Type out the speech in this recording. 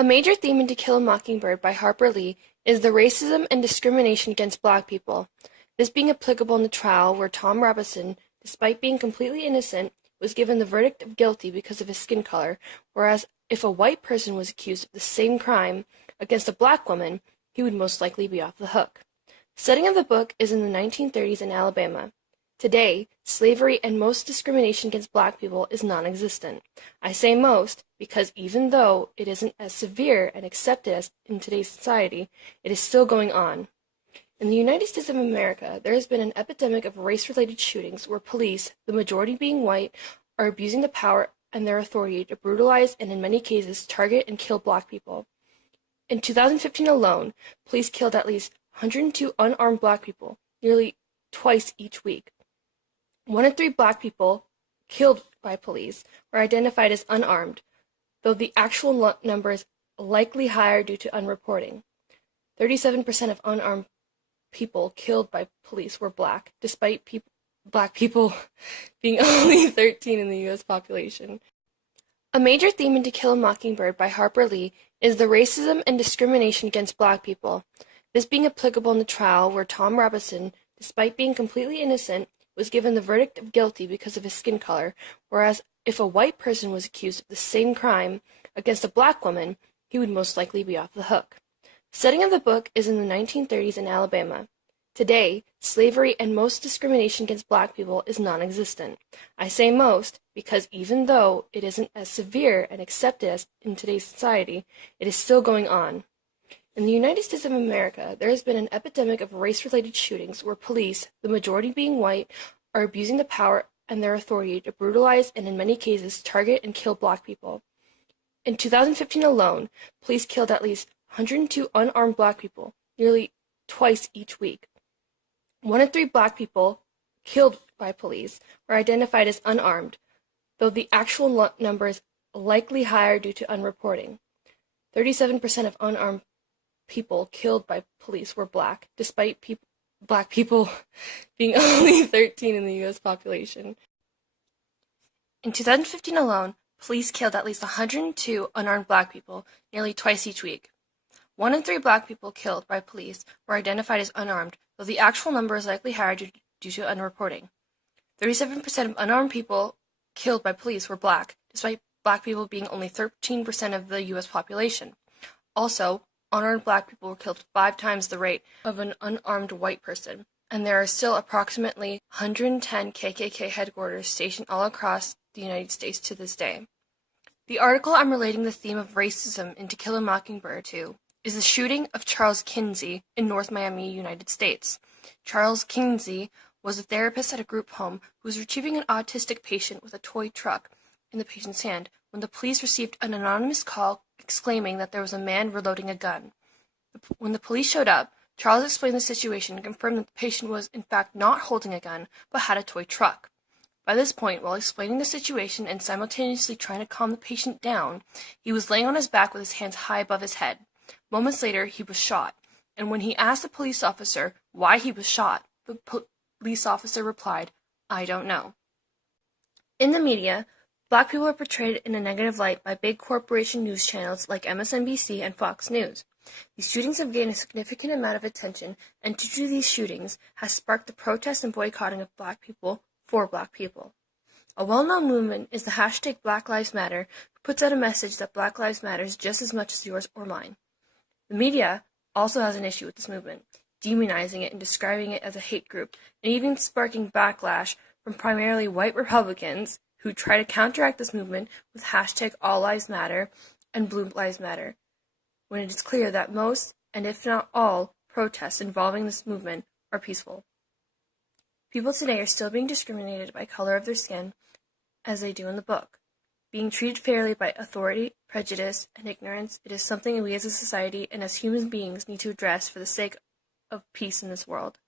A major theme in To Kill a Mockingbird by Harper Lee is the racism and discrimination against Black people, this being applicable in the trial where Tom Robinson, despite being completely innocent, was given the verdict of guilty because of his skin color, whereas if a white person was accused of the same crime against a Black woman, he would most likely be off the hook. The setting of the book is in the 1930s in Alabama. Today, slavery and most discrimination against Black people is non-existent. I say most because even though it isn't as severe and accepted as in today's society, it is still going on. In the United States of America, there has been an epidemic of race-related shootings where police, the majority being white, are abusing the power and their authority to brutalize and in many cases target and kill Black people. In 2015 alone, police killed at least 102 unarmed Black people, nearly twice each week. 1 in 3 Black people killed by police were identified as unarmed, though the actual number is likely higher due to unreporting. 37% of unarmed people killed by police were Black, despite Black people being only 13 in the U.S. population. A major theme in To Kill a Mockingbird by Harper Lee is the racism and discrimination against Black people, this being applicable in the trial where Tom Robinson, despite being completely innocent, was given the verdict of guilty because of his skin color, whereas if a white person was accused of the same crime against a Black woman, he would most likely be off the hook. The setting of the book is in the 1930s in Alabama. Today, slavery and most discrimination against Black people is non-existent. I say most because even though it isn't as severe and accepted as in today's society, it is still going on. In the United States of America, there has been an epidemic of race-related shootings where police, the majority being white, are abusing the power and their authority to brutalize and in many cases target and kill Black people. In 2015 alone, police killed at least 102 unarmed Black people, nearly twice each week. 1 in 3 Black people killed by police were identified as unarmed, though the actual number is likely higher due to unreporting. 37% of unarmed people killed by police were Black, despite Black people being only 13 in the U.S. population. In 2015 alone, police killed at least 102 unarmed Black people, nearly twice each week. 1 in 3 Black people killed by police were identified as unarmed, though the actual number is likely higher due to unreporting. 37% of unarmed people killed by police were Black, despite Black people being only 13% of the U.S. population. Also, unarmed Black people were killed 5 times the rate of an unarmed white person, and there are still approximately 110 KKK headquarters stationed all across the United States to this day. The article I'm relating the theme of racism in To Kill a Mockingbird to is the shooting of Charles Kinsey in North Miami, United States. Charles Kinsey was a therapist at a group home who was retrieving an autistic patient with a toy truck in the patient's hand when the police received an anonymous call exclaiming that there was a man reloading a gun. When the police showed up, Charles explained the situation and confirmed that the patient was in fact not holding a gun but had a toy truck. By this point, while explaining the situation and simultaneously trying to calm the patient down, he was laying on his back with his hands high above his head. Moments later, he was shot, and when he asked the police officer why he was shot, the police officer replied, "I don't know." In the media, Black people are portrayed in a negative light by big corporation news channels like MSNBC and Fox News. These shootings have gained a significant amount of attention, and due to these shootings has sparked the protest and boycotting of Black people for Black people. A well-known movement is the hashtag Blacklivesmtter, who puts out a message that Black Lives Matter just as much as yours or mine. The media also has an issue with this movement, demonizing it and describing it as a hate group, and even sparking backlash from primarily white Republicans who try to counteract this movement with hashtag All Lives Matter and Blue Lives Matter, when it is clear that most, and if not all, protests involving this movement are peaceful. People today are still being discriminated by color of their skin, as they do in the book. Being treated fairly by authority, prejudice, and ignorance, it is something we as a society and as human beings need to address for the sake of peace in this world.